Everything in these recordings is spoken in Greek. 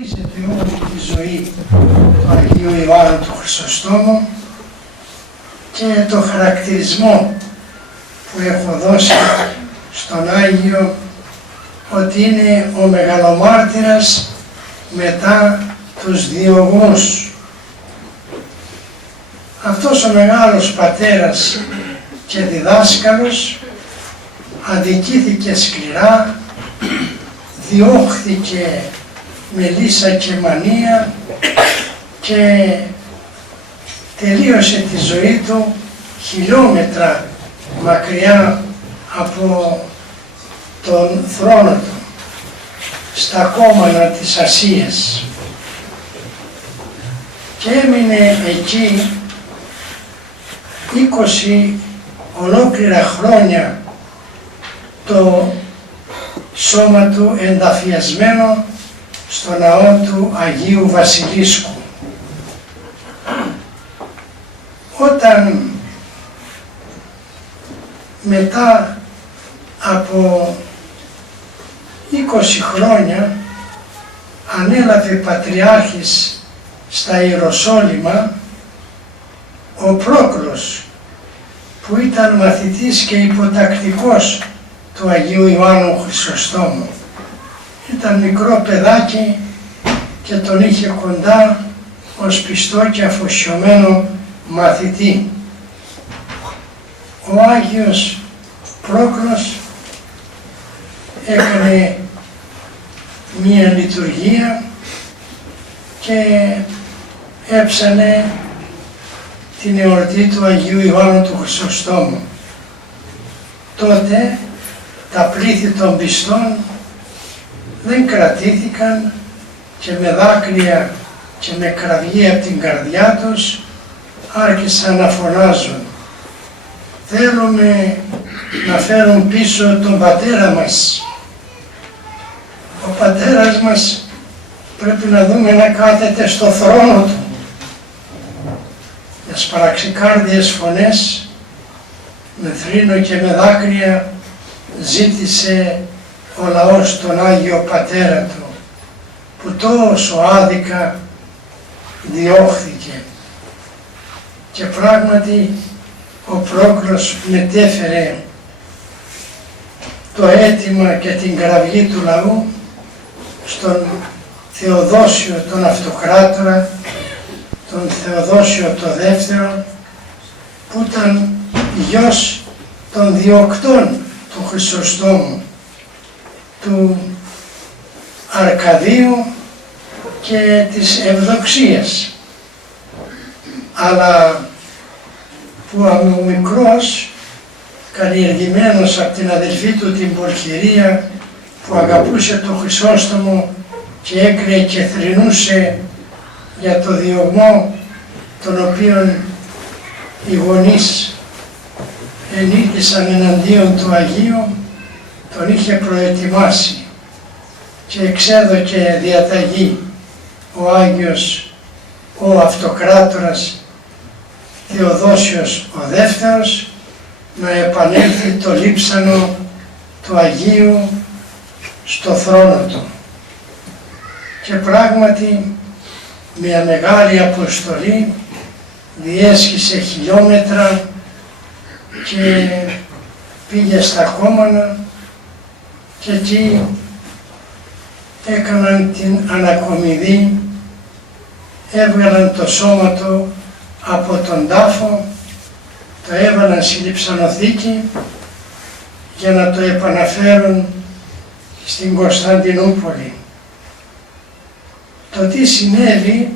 Γνωρίζετε όλη τη ζωή του Αγίου Ιωάννου του Χρυσοστόμου και το χαρακτηρισμό που έχω δώσει στον Άγιο, ότι είναι ο μεγαλομάρτυρας μετά τους διωγμούς. Αυτός ο μεγάλος πατέρας και διδάσκαλος αδικήθηκε σκληρά, διώχθηκε με λύσα και μανία και τελείωσε τη ζωή του χιλιόμετρα μακριά από τον θρόνο του, στα κόμματα της Ασίας, και έμεινε εκεί 20 ολόκληρα χρόνια το σώμα του ενταφιασμένο στο ναό του Αγίου Βασιλίσκου. Όταν μετά από 20 χρόνια ανέλαβε πατριάρχης στα Ιεροσόλυμα, ο Πρόκλος, που ήταν μαθητής και υποτακτικός του Αγίου Ιωάννου Χρυσοστόμου, ήταν μικρό παιδάκι και τον είχε κοντά ως πιστό και αφοσιωμένο μαθητή. Ο Άγιος Πρόκλος έκανε μία λειτουργία και έψανε την εορτή του Αγίου Ιωάννου του Χρυσοστόμου. Τότε τα πλήθη των πιστών δεν κρατήθηκαν και με δάκρυα και με κραυγή από την καρδιά τους άρχισαν να φωνάζουν: θέλουμε να φέρουν πίσω τον πατέρα μας. Ο πατέρας μας πρέπει να δούμε να κάθεται στο θρόνο του. Με σπαραξικάρδιες φωνές, με θρήνο και με δάκρυα ζήτησε ο λαός τον Άγιο Πατέρα του, που τόσο άδικα διώχθηκε. Και πράγματι ο Πρόκλος μετέφερε το αίτημα και την κραυγή του λαού στον Θεοδόσιο τον Αυτοκράτορα, τον Θεοδόσιο το δεύτερο, που ήταν γιος των διοκτών του Χρυσοστόμου, του Αρκαδίου και της Ευδοξίας, αλλά που ο μικρός, καλλιεργημένος από την αδελφή του την Πορχηρία, που αγαπούσε τον Χρυσόστομο και έκραιε και θρηνούσε για το διωγμό τον οποίον οι γονείς ενίκησαν εναντίον του Αγίου, τον είχε προετοιμάσει και εξέδωκε διαταγή ο Άγιος ο Αυτοκράτορας Θεοδόσιος ο δεύτερος να επανέλθει το λείψανο του Αγίου στο θρόνο του. Και πράγματι μια μεγάλη αποστολή διέσχισε χιλιόμετρα και πήγε στα Κόμανα και εκεί έκαναν την ανακομιδή, έβγαλαν το σώμα του από τον τάφο, το έβαλαν στη λειψανοθήκη για να το επαναφέρουν στην Κωνσταντινούπολη. Το τι συνέβη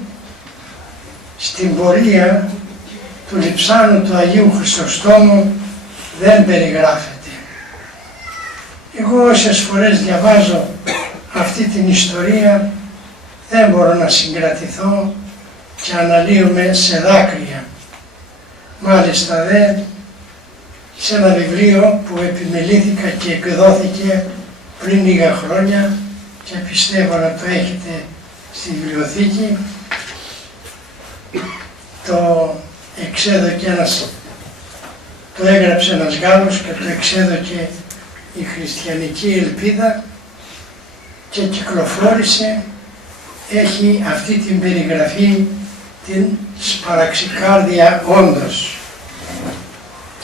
στην πορεία του λειψάνου του Αγίου Χρυσοστόμου δεν περιγράφεται. Εγώ όσες φορές διαβάζω αυτή την ιστορία δεν μπορώ να συγκρατηθώ και αναλύομαι σε δάκρυα. Μάλιστα δε σε ένα βιβλίο που επιμελήθηκα και εκδόθηκε πριν λίγα χρόνια και πιστεύω να το έχετε στη βιβλιοθήκη, το εξέδωκε το έγραψε ένας Γάλλος και το εξέδωκε η Χριστιανική Ελπίδα και κυκλοφόρησε έχει αυτή την περιγραφή, την σπαραξικάρδια όντως.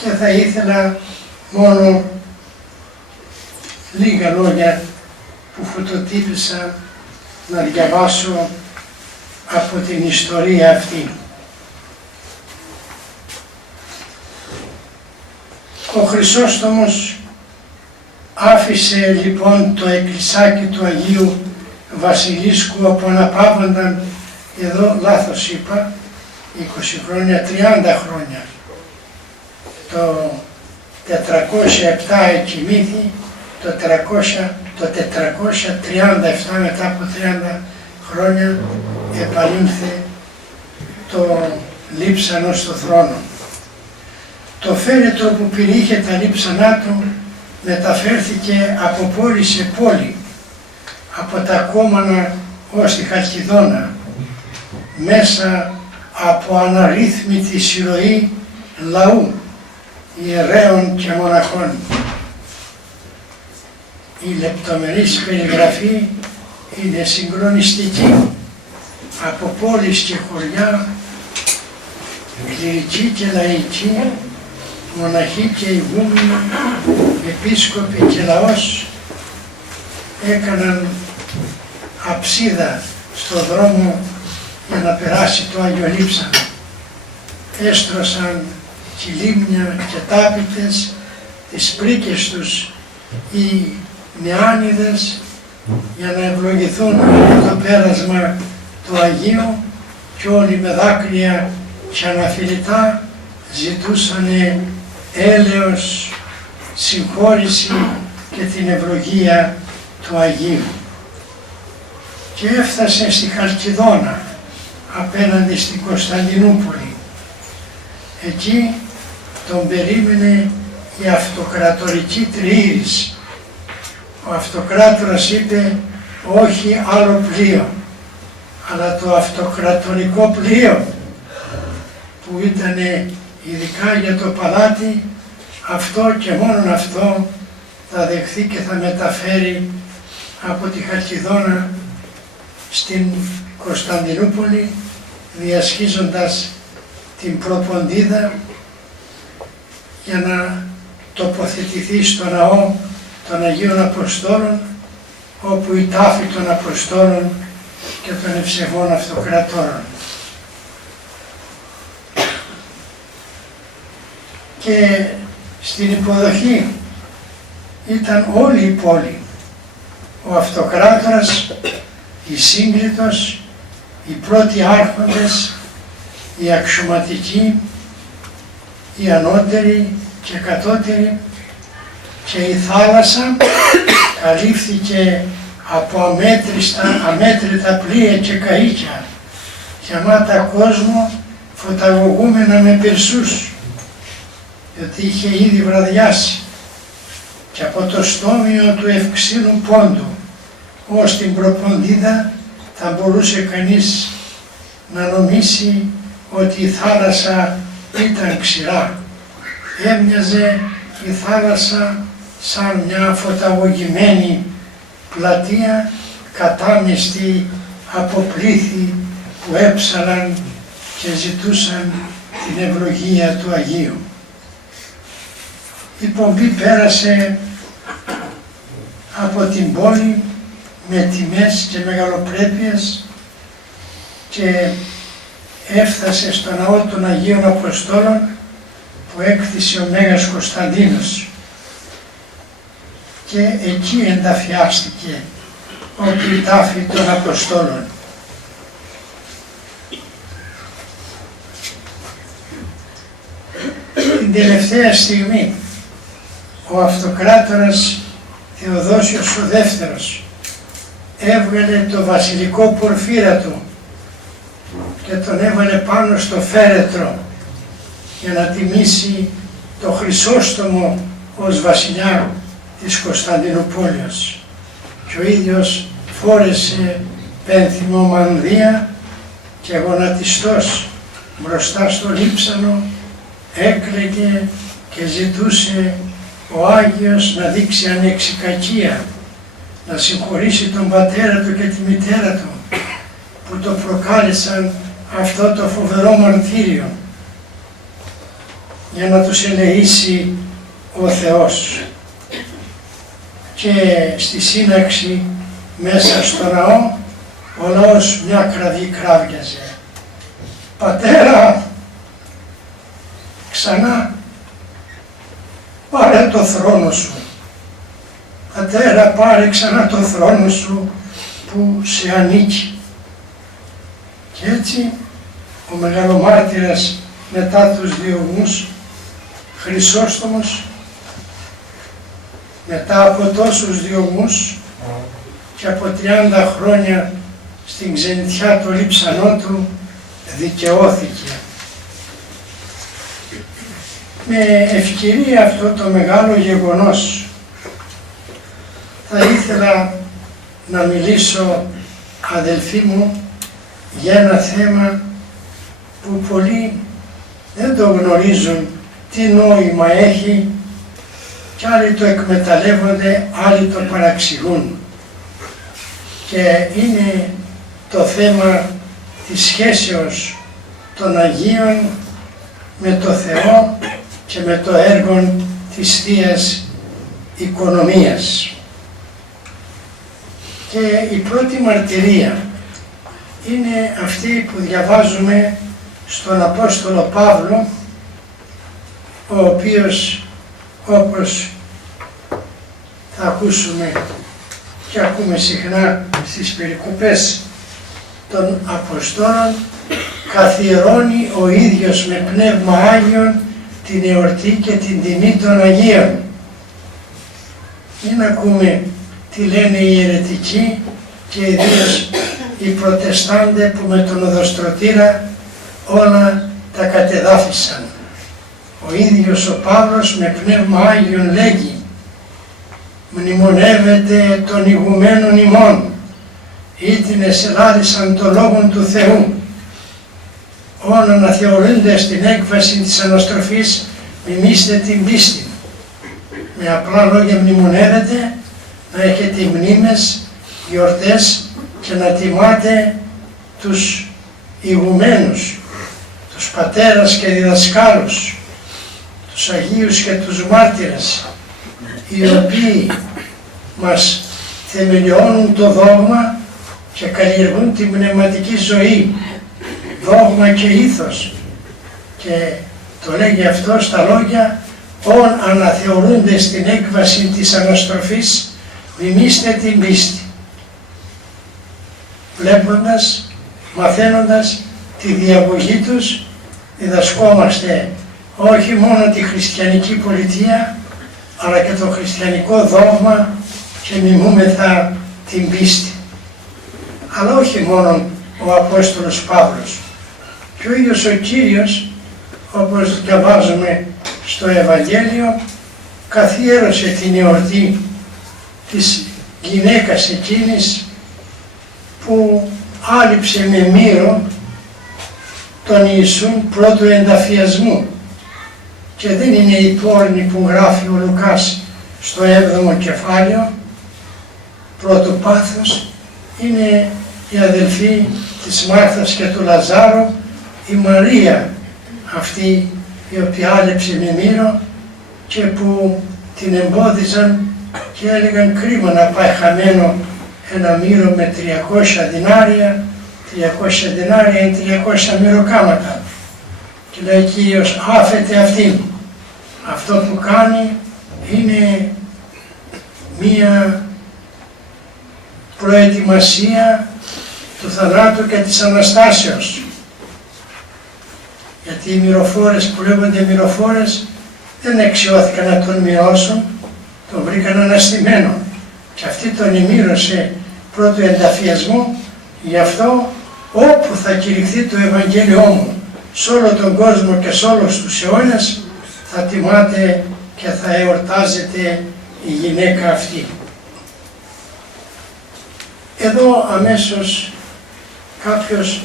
Και θα ήθελα μόνο λίγα λόγια που φωτοτύπησα να διαβάσω από την ιστορία αυτή. Ο Χρυσόστομος άφησε λοιπόν το εκκλησάκι του Αγίου Βασιλίσκου από αναπαύονταν, εδώ λάθος είπα, 20 χρόνια, 30 χρόνια. Το 407 εκοιμήθη, το 437 μετά από 30 χρόνια επανήλθε το λείψανο στο θρόνο. Το φέρετρο που περιείχε τα λείψανά του μεταφέρθηκε από πόλη σε πόλη, από τα Κόμανα ως τη Χαλκιδόνα, μέσα από αναρρύθμιτη συρωή λαού, ιερέων και μοναχών. Η λεπτομερής περιγραφή είναι συγκλονιστική. Από πόλεις και χωριά, κληρικοί και λαϊκοί, μοναχοί και ηγούμενοι, επίσκοποι και λαός έκαναν αψίδα στο δρόμο για να περάσει το Άγιο Λείψανο. Έστρωσαν κιλίμια και τάπητες, τις πρίκες τους οι νεάνιδες για να ευλογηθούν το πέρασμα του Αγίου, και όλοι με δάκρυα και αναφιλητά ζητούσανε έλεος, συγχώρηση και την ευλογία του Αγίου. Και έφτασε στη Χαλκιδόνα, απέναντι στην Κωνσταντινούπολη. Εκεί τον περίμενε η αυτοκρατορική τριήρηση. Ο αυτοκράτορας είπε όχι άλλο πλοίο, αλλά το αυτοκρατορικό πλοίο που ήταν ειδικά για το παλάτι, αυτό και μόνον αυτό θα δεχθεί και θα μεταφέρει από τη Χαλκιδόνα στην Κωνσταντινούπολη, διασχίζοντας την Προποντίδα για να τοποθετηθεί στο ναό των Αγίων Αποστόλων, όπου η τάφη των Αποστόλων και των ευσεβών αυτοκρατόρων. Και στην υποδοχή ήταν όλη η πόλη. Ο αυτοκράτορας, η σύγκλιτος, οι πρώτοι άρχοντες, οι αξιωματικοί, οι ανώτεροι και κατώτεροι, και η θάλασσα καλύφθηκε από αμέτρητα πλοία και καΐκια, γεμάτα κόσμο, φωταγωγούμενα με πυρσούς, διότι είχε ήδη βραδιάσει, και από το στόμιο του Ευξήνου πόντου ως την Προποντίδα θα μπορούσε κανείς να νομίσει ότι η θάλασσα ήταν ξηρά. Έμοιαζε η θάλασσα σαν μια φωταγωγημένη πλατεία κατάμεστη από πλήθη που έψαλαν και ζητούσαν την ευλογία του Αγίου. Η πομπή πέρασε από την πόλη με τιμές και μεγαλοπρέπειες και έφτασε στο ναό των Αγίων Αποστόλων που έκτισε ο Μέγας Κωνσταντίνος, και εκεί ενταφιάστηκε όπου η τάφη των Αποστόλων. Την τελευταία στιγμή ο αυτοκράτορας Θεοδόσιος ο Δεύτερος έβγαλε το βασιλικό πορφύρα του και τον έβαλε πάνω στο φέρετρο για να τιμήσει το Χρυσόστομο ως βασιλιά της Κωνσταντινούπολης. Και ο ίδιος φόρεσε πένθυμο μανδύα και γονατιστός μπροστά στο λείψανο έκλαιγε και ζητούσε ο Άγιος να δείξει ανεξικακία, να συγχωρήσει τον πατέρα του και τη μητέρα του που το προκάλεσαν αυτό το φοβερό μαρτύριο για να τους ελεήσει ο Θεός. Και στη σύναξη μέσα στο ναό ο λαός μια κραυγή κράβιαζε: «Πατέρα, ξανά πάρε το θρόνο σου. Πατέρα, πάρε ξανά το θρόνο σου που σε ανήκει». Και έτσι ο μεγαλομάρτυρας μετά τους διωγμούς, Χρυσόστομος, μετά από τόσους διωγμούς και από 30 χρόνια στην ξενιτιά του λείψανό του, δικαιώθηκε. Με ευκαιρία αυτό το μεγάλο γεγονός θα ήθελα να μιλήσω, αδελφοί μου, για ένα θέμα που πολλοί δεν το γνωρίζουν τι νόημα έχει και άλλοι το εκμεταλλεύονται, άλλοι το παραξηγούν. Και είναι το θέμα της σχέσεως των Αγίων με το Θεό και με το έργο της Θείας Οικονομίας. Και η πρώτη μαρτυρία είναι αυτή που διαβάζουμε στον Απόστολο Παύλο, ο οποίος, όπως θα ακούσουμε και ακούμε συχνά στις περικοπές των Αποστόλων, καθιερώνει ο ίδιος με Πνεύμα Άγιον την εορτή και την τιμή των Αγίων. Μην ακούμε τι λένε οι αιρετικοί και ιδίως οι Προτεστάντε που με τον οδοστρωτήρα όλα τα κατεδάφισαν. Ο ίδιος ο Παύλος με Πνεύμα Άγιον λέγει: «Μνημονεύεται των ηγουμένων ημών, ήτιν εσελάρισαν το Λόγον του Θεού, όν αναθεωρούνται στην έκβαση της αναστροφής, μιμήστε την πίστη». Με απλά λόγια μνημονεύεται, να έχετε μνήμες, γιορτές και να τιμάτε τους ηγουμένους, τους πατέρας και διδασκάλους, τους Αγίους και τους μάρτυρες, οι οποίοι μας θεμελιώνουν το δόγμα και καλλιεργούν την πνευματική ζωή, δόγμα και ήθος. Και το λέγει αυτό στα λόγια: «Όν αναθεωρούνται στην έκβαση της αναστροφής, μιμήστε την πίστη». Βλέποντας, μαθαίνοντας τη διαγωγή τους, διδασκόμαστε όχι μόνο τη χριστιανική πολιτεία, αλλά και το χριστιανικό δόγμα και μιμούμεθα την πίστη. Αλλά όχι μόνο ο Απόστολος Παύλος. Και ο ίδιος ο Κύριος, όπως διαβάζουμε στο Ευαγγέλιο, καθιέρωσε την εορτή της γυναίκας εκείνης που άλυψε με μύρο τον Ιησούν πρώτου ενταφιασμού. Και δεν είναι η πόρνη που γράφει ο Λουκάς στο 7ο κεφάλαιο, πρώτο πάθος, είναι η αδελφή της Μάρθας και του Λαζάρου, η Μαρία, αυτή η οποία άλεψε με μύρο και που την εμπόδιζαν και έλεγαν κρίμα να πάει χαμένο ένα μύρο με 300 δινάρια, 300 δινάρια είναι 300 μυροκάματα. Και λέει ο Κύριος: άφετε αυτήν. Αυτό που κάνει είναι μία προετοιμασία του θανάτου και της Αναστάσεως. Γιατί οι μυροφόρες που λέγονται μυροφόρες δεν εξιώθηκαν να τον μυρώσουν, τον βρήκαν αναστημένο. Και αυτή τον ημύρωσε πρώτου ενταφιασμού, γι' αυτό όπου θα κηρυχθεί το Ευαγγέλιό μου σε όλο τον κόσμο και σε όλους τους αιώνες, θα τιμάτε και θα εορτάζετε η γυναίκα αυτή. Εδώ αμέσως κάποιος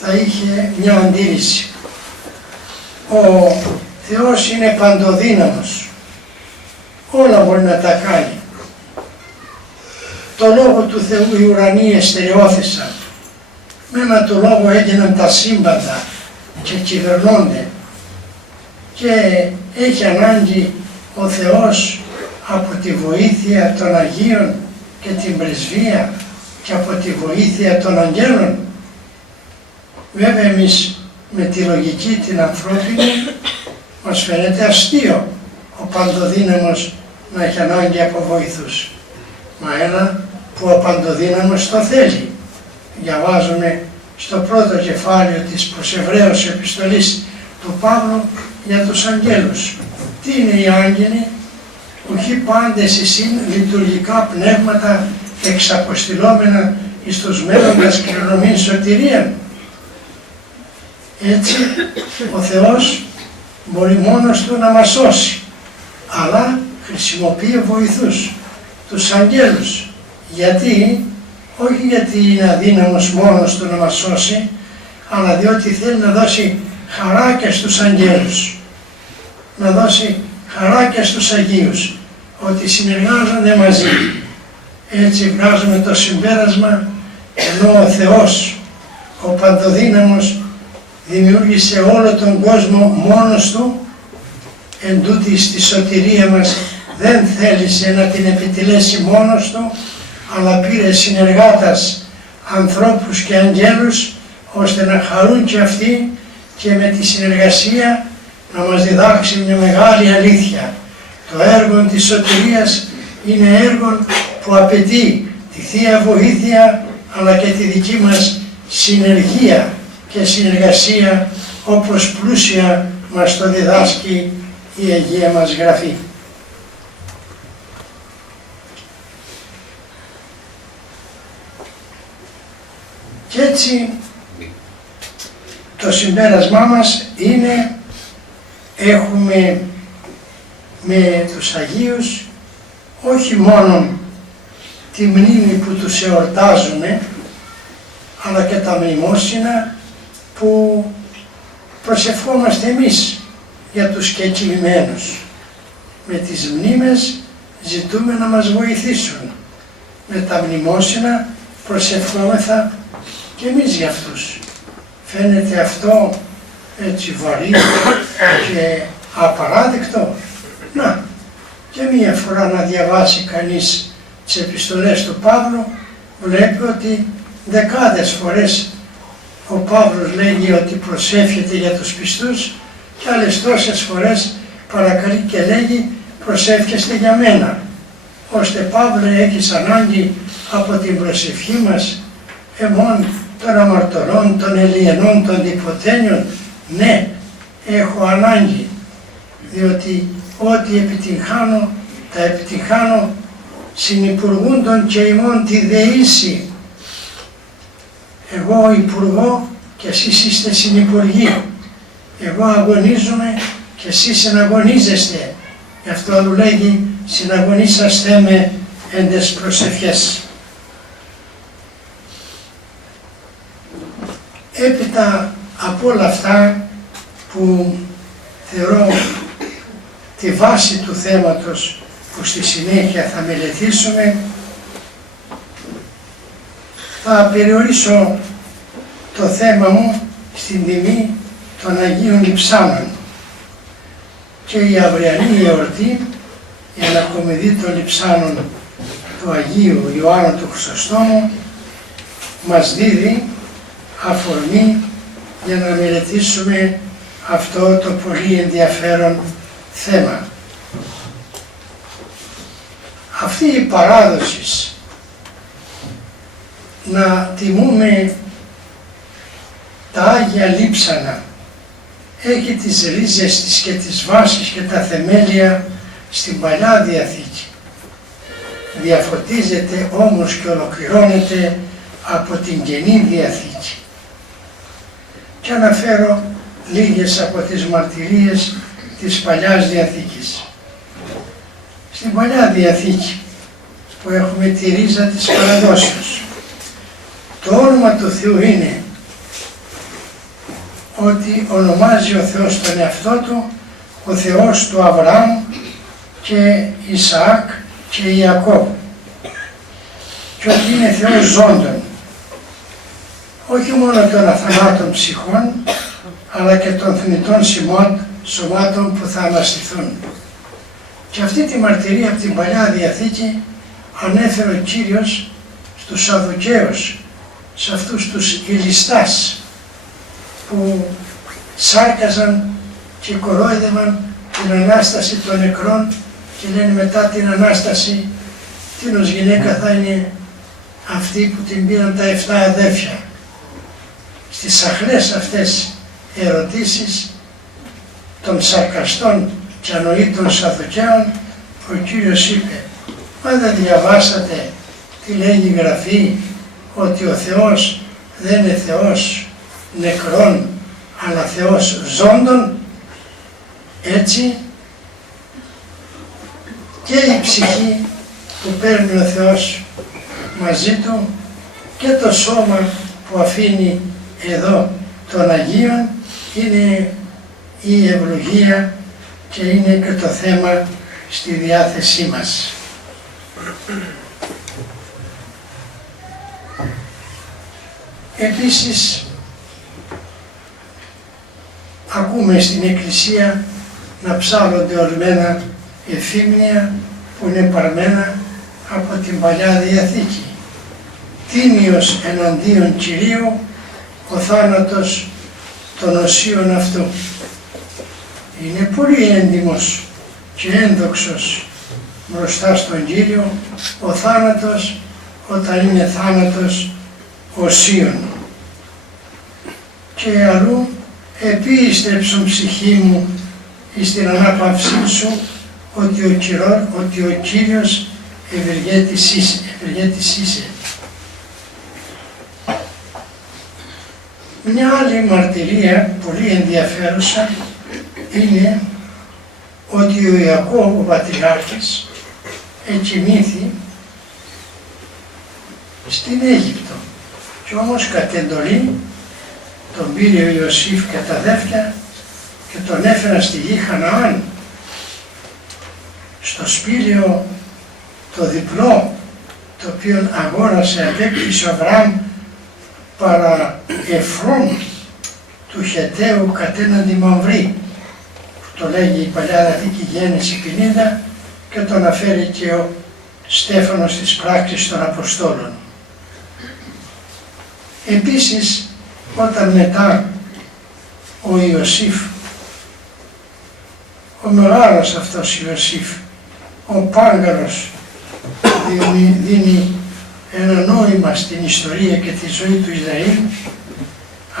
θα είχε μια αντίρρηση. Ο Θεός είναι παντοδύναμος, όλα μπορεί να τα κάνει. Το Λόγο του Θεού οι ουρανοί εστερεώθησαν, Με ένα του λόγο έγιναν τα σύμπαντα και κυβερνώνται και έχει ανάγκη ο Θεός από τη βοήθεια των Αγίων και την πρεσβεία και από τη βοήθεια των αγγέλων. Βέβαια εμείς με τη λογική την ανθρώπινη μας φαίνεται αστείο ο παντοδύναμος να έχει ανάγκη από βοηθούς. Μα έλα που ο παντοδύναμος το θέλει. Διαβάζουμε στο πρώτο κεφάλαιο της προς Εβραίους επιστολής του Παύλου για τους αγγέλους. Τι είναι οι άγγελοι? Ουχή πάντες εισήν λειτουργικά πνεύματα εξαποστηλόμενα εις τους μέλλοντας κληρονομήν σωτηρίαν. Έτσι ο Θεός μπορεί μόνος του να μας σώσει, αλλά χρησιμοποιεί βοηθούς, τους αγγέλους. Γιατί? Όχι γιατί είναι αδύναμος μόνος του να μας σώσει, αλλά διότι θέλει να δώσει χαρά και στους αγγέλους, να δώσει χαρά και στους Αγίους, ότι συνεργάζονται μαζί. Έτσι βγάζουμε το συμπέρασμα, ενώ ο Θεός, ο Παντοδύναμος, δημιούργησε όλο τον κόσμο μόνος του, εν τούτοις στη σωτηρία μας δεν θέλησε να την επιτελέσει μόνος του, αλλά πήρε συνεργάτας ανθρώπους και αγγέλους, ώστε να χαρούν και αυτοί και με τη συνεργασία να μας διδάξει μια μεγάλη αλήθεια. Το έργο της σωτηρίας είναι έργο που απαιτεί τη Θεία Βοήθεια, αλλά και τη δική μας συνεργία και συνεργασία, όπως πλούσια μας το διδάσκει η Αγία μας Γραφή. Και έτσι το συμπέρασμά μας είναι, έχουμε με τους Αγίους όχι μόνο τη μνήμη που τους εορτάζουμε, αλλά και τα μνημόσυνα που προσευχόμαστε εμείς για τους κεκοιμημένους. Με τις μνήμες ζητούμε να μας βοηθήσουν. Με τα μνημόσυνα προσευχόμεθα και εμείς για αυτούς. Φαίνεται αυτό έτσι βαρύ και απαράδεκτο? Να, και μία φορά να διαβάσει κανείς τις επιστολές του Παύλου, βλέπει ότι δεκάδες φορές ο Παύλος λέγει ότι προσεύχεται για τους πιστούς και άλλες τόσες φορές παρακαλεί και λέγει προσεύχεστε για μένα. Ώστε Παύλε, έχεις ανάγκη από την προσευχή μας εμών των αμαρτωρών, των Ελιενών, των τυποτένιων? Ναι, έχω ανάγκη, διότι ό,τι επιτυγχάνω, τα επιτυγχάνω συνυπουργούντων και ημών τη δεήση. Εγώ υπουργώ και εσείς είστε συνυπουργοί. Εγώ αγωνίζομαι και εσείς συναγωνίζεστε. Γι' αυτό του λέγει συναγωνίσαστε με εν τες προσευχές. Έπειτα από όλα αυτά που θεωρώ τη βάση του θέματος που στη συνέχεια θα μελετήσουμε, θα περιορίσω το θέμα μου στην τιμή των Αγίων Λειψάνων. Και η αυριανή εορτή, η ανακομιδή των Λειψάνων του Αγίου Ιωάννου του Χρυσοστόμου, μας δίδει αφορμή για να μελετήσουμε αυτό το πολύ ενδιαφέρον θέμα. Αυτή η παράδοση να τιμούμε τα Άγια Λείψανα έχει τις ρίζες της και τις βάσεις και τα θεμέλια στην Παλιά Διαθήκη. Διαφωτίζεται όμως και ολοκληρώνεται από την Καινή Διαθήκη. Και αναφέρω λίγες από τις μαρτυρίες της Παλιάς Διαθήκης. Στην Παλιά Διαθήκη που έχουμε τη ρίζα της παραδόσεως, το όνομα του Θεού είναι ότι ονομάζει ο Θεός τον εαυτό του ο Θεός του Αβραάμ και Ισαάκ και Ιακώβ, και ότι είναι Θεός ζώντων. όχι μόνο των αθανάτων ψυχών, αλλά και των θνητών σωμάτων που θα αναστηθούν. Και αυτή τη μαρτυρία από την Παλιά Διαθήκη ανέφερε ο Κύριος στους Σαδδουκαίους, σε αυτούς τους ηλιστάς που σάρκαζαν και κορόιδευαν την Ανάσταση των νεκρών και λένε μετά την Ανάσταση τίνος γυναίκα θα είναι αυτή που την πήραν τα 7 αδέρφια. Στις σαχλές αυτές ερωτήσεις των σαρκαστών και ανοήτων Σαδδουκαίων ο Κύριος είπε, μα δεν διαβάσατε τι λέγει η Γραφή, ότι ο Θεός δεν είναι Θεός νεκρών αλλά Θεός ζώντων? Έτσι και η ψυχή που παίρνει ο Θεός μαζί του και το σώμα που αφήνει εδώ των Αγίων είναι η ευλογία και είναι και το θέμα στη διάθεσή μας. Επίσης ακούμε στην Εκκλησία να ψάλλονται ορισμένα εφήμνια που είναι παρμένα από την Παλιά Διαθήκη. Τίμιος εναντίον Κυρίου ο θάνατος των οσίων αυτού. Είναι πολύ έντιμος και ένδοξος μπροστά στον Κύριο ο θάνατος όταν είναι θάνατος οσίων. Και αλλού επίστρεψον ψυχή μου εις την ανάπαυσή σου ότι ο Κύριος ευεργέτης είσαι. Μια άλλη μαρτυρία πολύ ενδιαφέρουσα είναι ότι ο Ιακώβ ο Πατριάρχης εκοιμήθη στην Αίγυπτο και όμως κατ' εντολή τον πήρε ο Ιωσήφ και τα αδέρφια και τον έφεραν στη γη Χαναάν, στο σπήλαιο το διπλό το οποίο αγόρασε απέκτησε ο Αβραάμ παρά Εφρών του Χεταίου κατέναντι Μαμβρή, που το λέγει η Παλιά Διαθήκη Γέννηση 50 και το αναφέρει και ο Στέφανος στις πράξεις των Αποστόλων. Επίσης όταν μετά ο Ιωσήφ, ο μεγάλος αυτός Ιωσήφ, ο Πάγκαρος, δίνει ένα νόημα στην ιστορία και τη ζωή του Ισραήλ,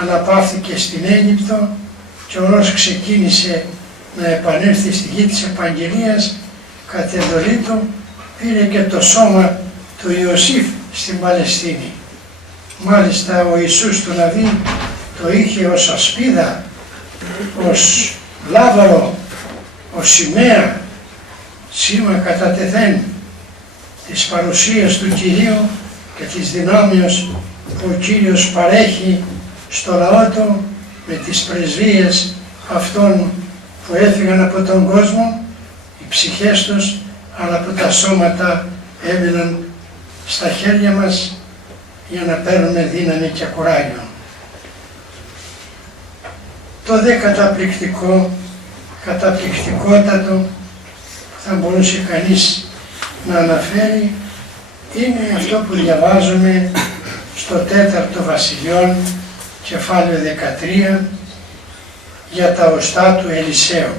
αναπαύθηκε στην Αίγυπτο και όλος ξεκίνησε να επανέλθει στη γη της Επαγγελίας, κατ' εντολή του πήρε και το σώμα του Ιωσήφ στην Παλαιστίνη. Μάλιστα ο Ιησούς του Ναβί το είχε ως ασπίδα, ως λάβαρο, ως σημαία, σήμα κατά τεθέν της παρουσίας του Κυρίου και της δυνάμεως που ο Κύριος παρέχει στο λαό του με τις πρεσβείες αυτών που έφυγαν από τον κόσμο, οι ψυχές τους, αλλά που τα σώματα έμειναν στα χέρια μας για να παίρνουν δύναμη και κουράγιο. Το δε καταπληκτικότατο που θα μπορούσε κανείς να αναφέρει είναι αυτό που διαβάζουμε στο 4ο Βασιλειών, κεφάλαιο 13, για τα οστά του Ελισαίου.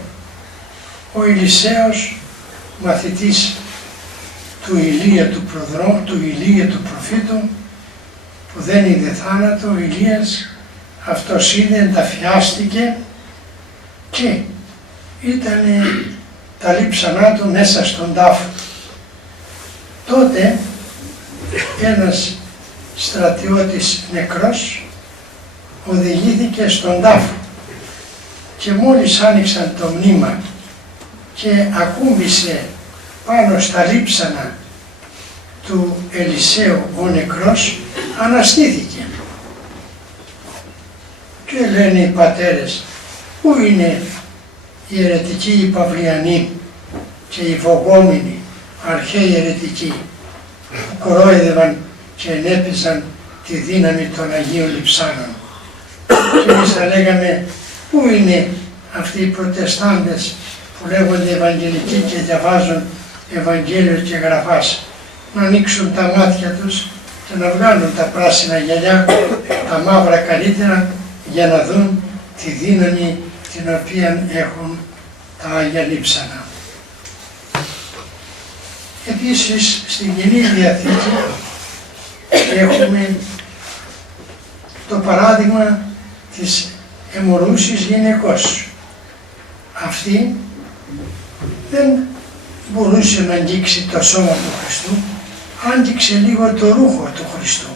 Ο Ελισαίος, μαθητής του Ηλία του Ηλία του προφήτου, που δεν είδε θάνατο, ο Ηλίας αυτός είδε, ενταφιάστηκε και ήταν τα λείψανά του μέσα στον τάφο. Τότε ένας στρατιώτης νεκρός οδηγήθηκε στον τάφο και μόλις άνοιξαν το μνήμα και ακούμπησε πάνω στα λείψανα του Ελισαίου ο νεκρός, αναστήθηκε. Και λένε οι πατέρες, πού είναι οι αιρετικοί, οι Παυλιανοί και οι Βογόμινοι, αρχαίοι αιρετικοί, που κορόιδευαν και ενέπιζαν τη δύναμη των Αγίων Λειψάνων. Και εμείς θα λέγαμε, πού είναι αυτοί οι προτεστάντες που λέγονται Ευαγγελικοί και διαβάζουν Ευαγγέλιο και Γραφάς, να ανοίξουν τα μάτια τους και να βγάλουν τα πράσινα γυαλιά, τα μαύρα καλύτερα, για να δουν τη δύναμη την οποία έχουν τα Άγια Λείψανα. Επίσης, στην Καινή Διαθήκη έχουμε το παράδειγμα της αιμορρούσης γυναικός. Αυτή δεν μπορούσε να αγγίξει το σώμα του Χριστού, άγγιξε λίγο το ρούχο του Χριστού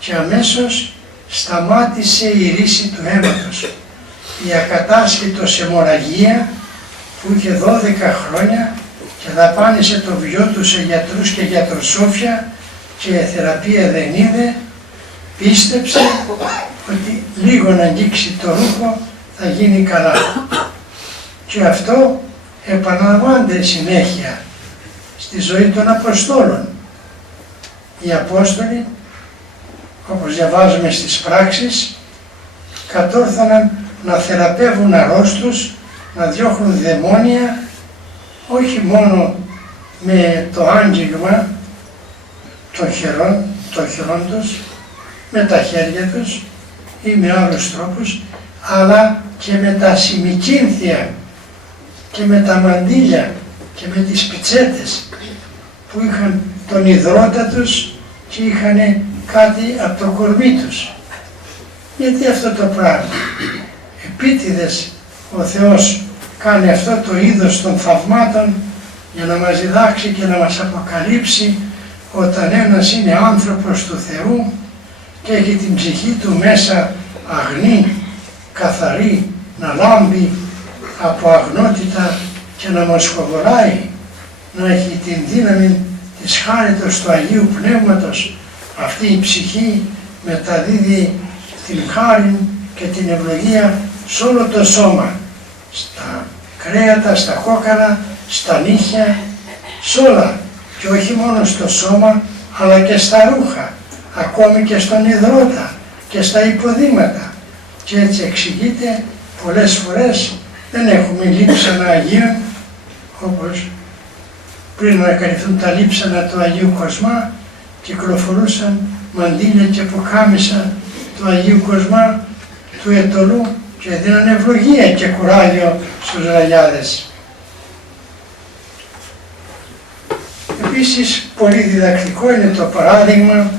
και αμέσως σταμάτησε η ρίση του αίματος. Η ακατάσχετος αιμορραγία που είχε 12 χρόνια και δαπάνησε το βιό του σε γιατρούς και γιατροσόφια και θεραπεία δεν είδε, πίστεψε ότι λίγο να αγγίξει το ρούχο θα γίνει καλά. Και αυτό επαναλαμβάνεται συνέχεια στη ζωή των Αποστόλων. Οι Απόστολοι, όπως διαβάζουμε στις πράξεις, κατόρθωναν να θεραπεύουν αρρώστους, να διώχνουν δαιμόνια, όχι μόνο με το άγγιγμα των χερών τους, με τα χέρια τους ή με άλλους τρόπους, αλλά και με τα σημικίνθια και με τα μαντίλια και με τις πιτσέτες που είχαν τον υδρότα τους και είχαν κάτι από το κορμί τους. Γιατί αυτό το πράγμα? Επίτηδες ο Θεός κάνει αυτό το είδος των θαυμάτων για να μας διδάξει και να μας αποκαλύψει όταν ένας είναι άνθρωπος του Θεού και έχει την ψυχή του μέσα αγνή, καθαρή, να λάμπει από αγνότητα και να μοσχοβολάει, να έχει την δύναμη της χάριτος του Αγίου Πνεύματος, αυτή η ψυχή μεταδίδει την χάρη και την ευλογία σε όλο το σώμα, στα κρέατα, στα κόκκαρα, στα νύχια, σε όλα, και όχι μόνο στο σώμα αλλά και στα ρούχα, ακόμη και στον υδρότα και στα υποδήματα. Και έτσι εξηγείται πολλές φορές δεν έχουμε λείψανα Αγίων, όπως πριν να καλυφθούν τα λείψανα του Αγίου Κοσμά, κυκλοφορούσαν μαντίλια και πουκάμισα του Αγίου Κοσμά, του Ετωλού, και δίναν ευλογία και κουράγιο στους ραγιάδες. Επίσης, πολύ διδακτικό είναι το παράδειγμα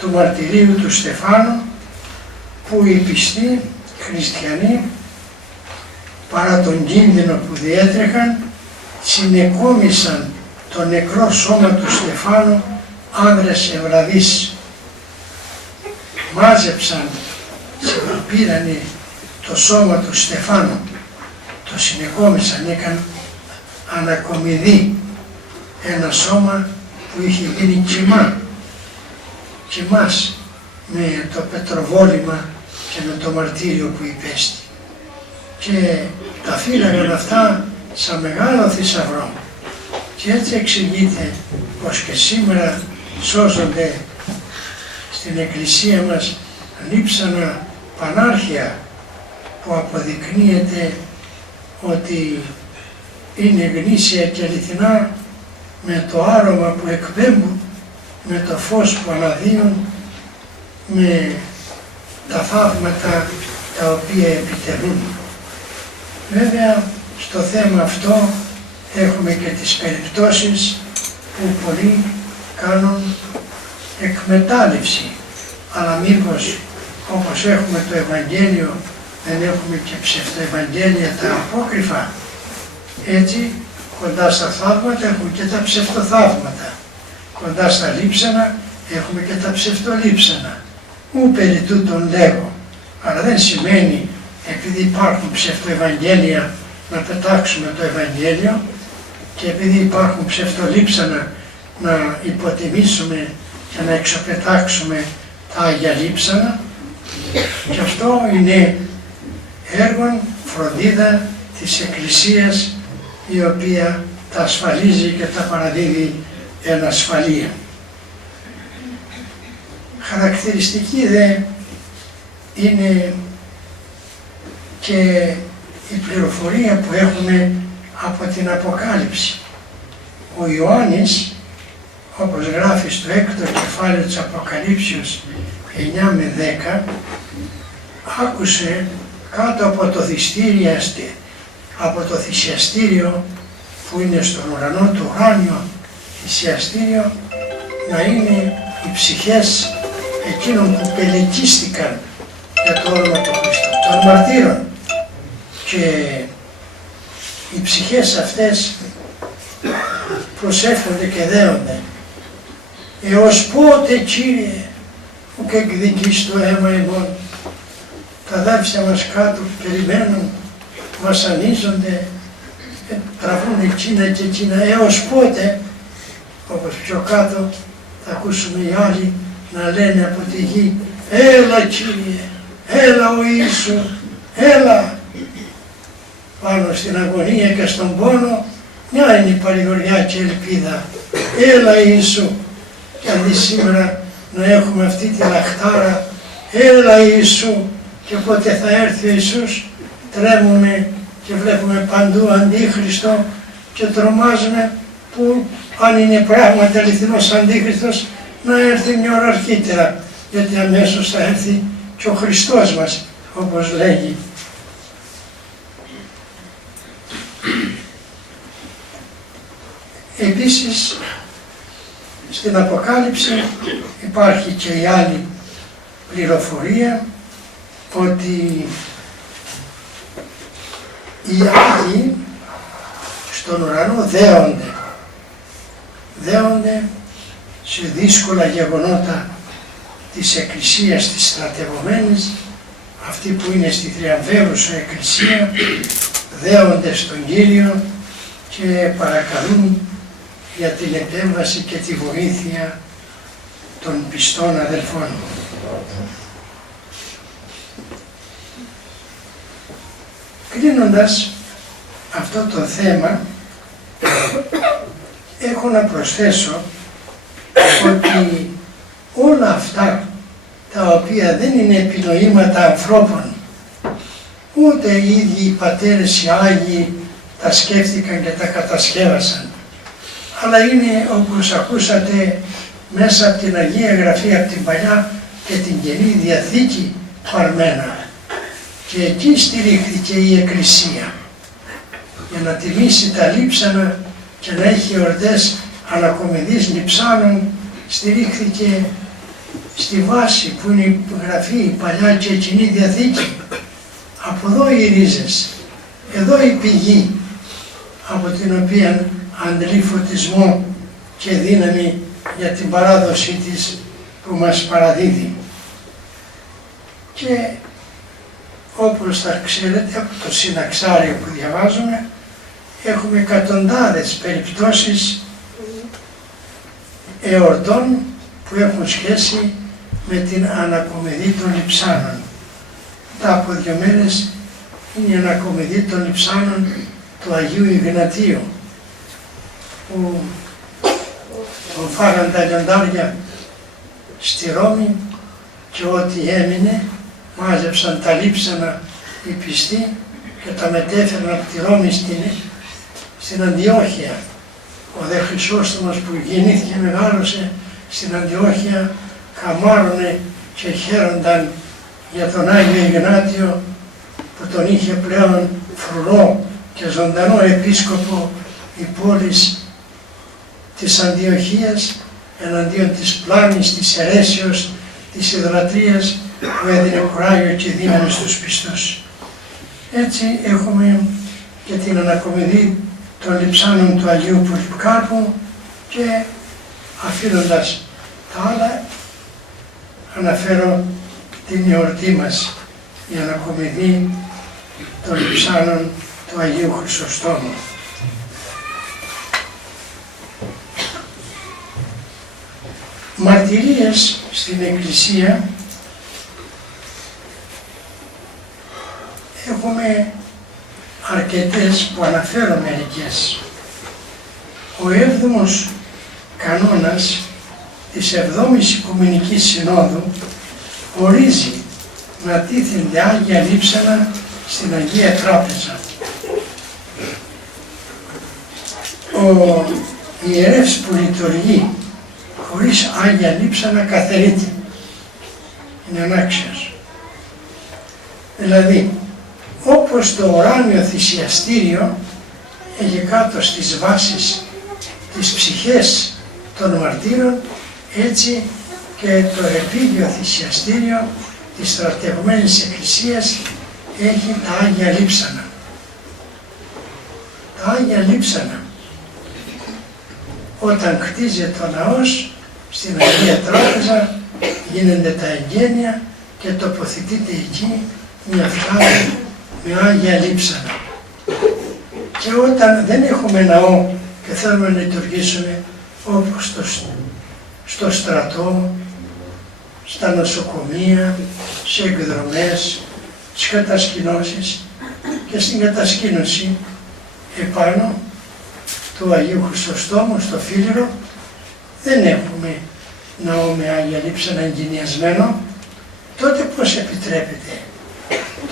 του μαρτυρίου του Στεφάνου, που οι πιστοί χριστιανοί, παρά τον κίνδυνο που διέτρεχαν, συνεκόμισαν το νεκρό σώμα του Στεφάνου άνδρες ευραδείς. Μάζεψαν, πήρανε το σώμα του Στεφάνου, το συνεκόμισαν, έκαναν ανακομιδή, ένα σώμα που είχε γίνει κοιμάς με το πετροβόλημα και με το μαρτύριο που υπέστη. Και τα φύλαγαν αυτά σαν μεγάλο θησαυρό. Και έτσι εξηγείται πως και σήμερα σώζονται στην Εκκλησία μας λείψανα πανάρχια, που αποδεικνύεται ότι είναι γνήσια και αληθινά με το άρωμα που εκπέμπουν, με το φως που αναδύουν, με τα θαύματα τα οποία επιτελούν. Βέβαια, στο θέμα αυτό έχουμε και τις περιπτώσεις που πολλοί κάνουν εκμετάλλευση, αλλά μήπως όπως έχουμε το Ευαγγέλιο δεν έχουμε και ψευτοευαγγέλια τα απόκριφα? Έτσι, κοντά στα θαύματα έχουμε και τα ψευτοθαύματα, κοντά στα λείψανα έχουμε και τα ψευτολείψανα. Ου περί τούτων λέγω, αλλά δεν σημαίνει επειδή υπάρχουν ψευτοευαγγέλια να πετάξουμε το Ευαγγέλιο, και επειδή υπάρχουν ψευτολείψανα να υποτιμήσουμε και να εξωπετάξουμε τα Άγια Λείψανα. Και αυτό είναι έργο, φροντίδα της Εκκλησίας, η οποία τα ασφαλίζει και τα παραδίδει εν ασφαλεία. Χαρακτηριστική δε είναι και η πληροφορία που έχουμε από την Αποκάλυψη. Ο Ιωάννης, όπως γράφει στο 6ο κεφάλαιο της Αποκαλύψεως 9 με 10, άκουσε κάτω από το θυσιαστήριο που είναι στον ουρανό, το ουράνιο θυσιαστήριο, να είναι οι ψυχές εκείνων που πελεκίστηκαν για το όνομα του Χριστού, των μαρτύρων. Και οι ψυχές αυτές προσεύχονται και δέονται. Έως πότε, Κύριε, που και εκδικείς το αίμα ημών, τα αδάφια μας κάτω περιμένουν, βασανίζονται, τραβούν εκείνα και εκείνα, έως πότε, όπως πιο κάτω θα ακούσουμε οι άλλοι να λένε από τη γη, έλα Κύριε, έλα ο Ιησού, έλα. Πάνω στην αγωνία και στον πόνο, μια είναι η παρηγοριά και η ελπίδα, έλα Ιησού. Και αντί σήμερα να έχουμε αυτή τη λαχτάρα, έλα Ιησού, και πότε θα έρθει ο Ιησούς, τρέμουμε και βλέπουμε παντού αντίχριστο και τρομάζουμε που αν είναι πράγματι αληθινός αντίχριστος να έρθει μια ώρα αρχίτερα, γιατί αμέσως θα έρθει και ο Χριστός μας, όπως λέγει. Επίσης, στην Αποκάλυψη υπάρχει και η άλλη πληροφορία ότι οι Άγιοι στον ουρανό δέονται σε δύσκολα γεγονότα της Εκκλησίας της στρατευωμένης, αυτοί που είναι στη θριαμβεύουσα Εκκλησία, δέονται στον Κύριο και παρακαλούν για την επέμβαση και τη βοήθεια των πιστών αδελφών. Κλείνοντας αυτό το θέμα, έχω να προσθέσω ότι όλα αυτά τα οποία δεν είναι επινοήματα ανθρώπων, ούτε οι ίδιοι οι πατέρες οι Άγιοι τα σκέφτηκαν και τα κατασκεύασαν, αλλά είναι, όπως ακούσατε, μέσα από την Αγία Γραφή, από την Παλιά και την Καινή Διαθήκη παρμένα. Και εκεί στηρίχθηκε η Εκκλησία, για να τιμήσει τα λείψανα και να έχει εορτές ανακομιδής λειψάνων, στηρίχθηκε στη βάση που είναι η Γραφή, η Παλιά και η Κοινή Διαθήκη. Από εδώ οι ρίζες, εδώ η πηγή από την οποία αντλεί φωτισμό και δύναμη για την παράδοση της που μας παραδίδει. Και όπως θα ξέρετε από το συναξάριο που διαβάζουμε, έχουμε εκατοντάδες περιπτώσεις εορτών που έχουν σχέση με την ανακομιδή των λειψάνων. Τα από 2 μέρες είναι η ανακομιδή των λειψάνων του Αγίου Ιγνατίου, που τον φάγαν τα λιοντάρια στη Ρώμη και ό,τι έμεινε μάζεψαν τα λείψανα οι πιστοί και τα μετέφεραν από τη Ρώμη στην Αντιόχεια. Ο δε Χρυσόστομος που γεννήθηκε, μεγάλωσε στην Αντιόχεια, χαμάρωνε και χαίρονταν για τον Άγιο Ιγνάτιο που τον είχε πλέον φρουρό και ζωντανό επίσκοπο η πόλης της Αντιοχίας εναντίον της πλάνης, της αιρέσεως, της ιδωλατρίας που έδινε κουράγιο και δύναμη στους πιστούς. Έτσι έχουμε και την ανακομιδή των λειψάνων του Αγίου Πολυκάρπου και αφήνοντας τα άλλα αναφέρω την εορτή μας, η ανακομιδή των λειψάνων του Αγίου Χρυσοστόμου. Μαρτυρίες στην Εκκλησία έχουμε αρκετές που αναφέρω μερικές. Ο 7ος κανόνας της 7ης Οικουμενικής Συνόδου ορίζει να τίθενται Άγια Λείψανα στην Αγία Τράπεζα. Ο ιερεύς που λειτουργεί χωρίς Άγια Λείψανα καθαιρείται, είναι ανάξιος. Δηλαδή, όπως το ουράνιο θυσιαστήριο έχει κάτω στις βάσεις τις ψυχές των μαρτύρων, έτσι και το επίγειο θυσιαστήριο της στρατευμένης Εκκλησίας έχει τα Άγια Λείψανα. Τα Άγια Λείψανα, όταν κτίζεται ο ναός, στην Αγία Τράπεζα γίνονται τα εγγένεια και τοποθετείται εκεί μια φλάβη με Άγια Λείψανα. Και όταν δεν έχουμε ναό και θέλουμε να λειτουργήσουμε όπως στο στρατό, στα νοσοκομεία, σε εκδρομές, στις κατασκηνώσεις και στην κατασκήνωση επάνω του Αγίου Χρυσοστόμου στο Φίλιρο, δεν έχουμε ναό με Άγια Λείψανα εγκαινιασμένο, τότε πώς επιτρέπεται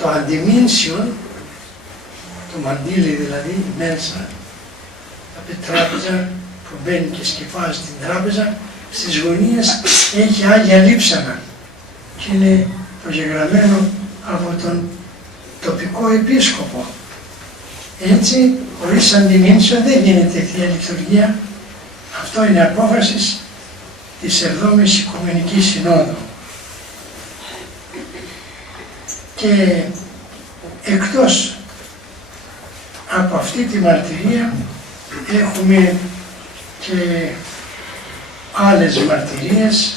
το αντιμήνσιον, το μαντίλι δηλαδή μέσα, από τράπεζα που μπαίνει και σκεπάζει την τράπεζα, στις γωνίες έχει Άγια Λείψανα και είναι προγεγραμμένο από τον τοπικό επίσκοπο. Έτσι, χωρίς αντιμήνσιο δεν γίνεται Θεία Λειτουργία. Αυτό είναι απόφαση της 7ης Οικουμενικής Συνόδου. Και εκτός από αυτή τη μαρτυρία έχουμε και άλλες μαρτυρίες,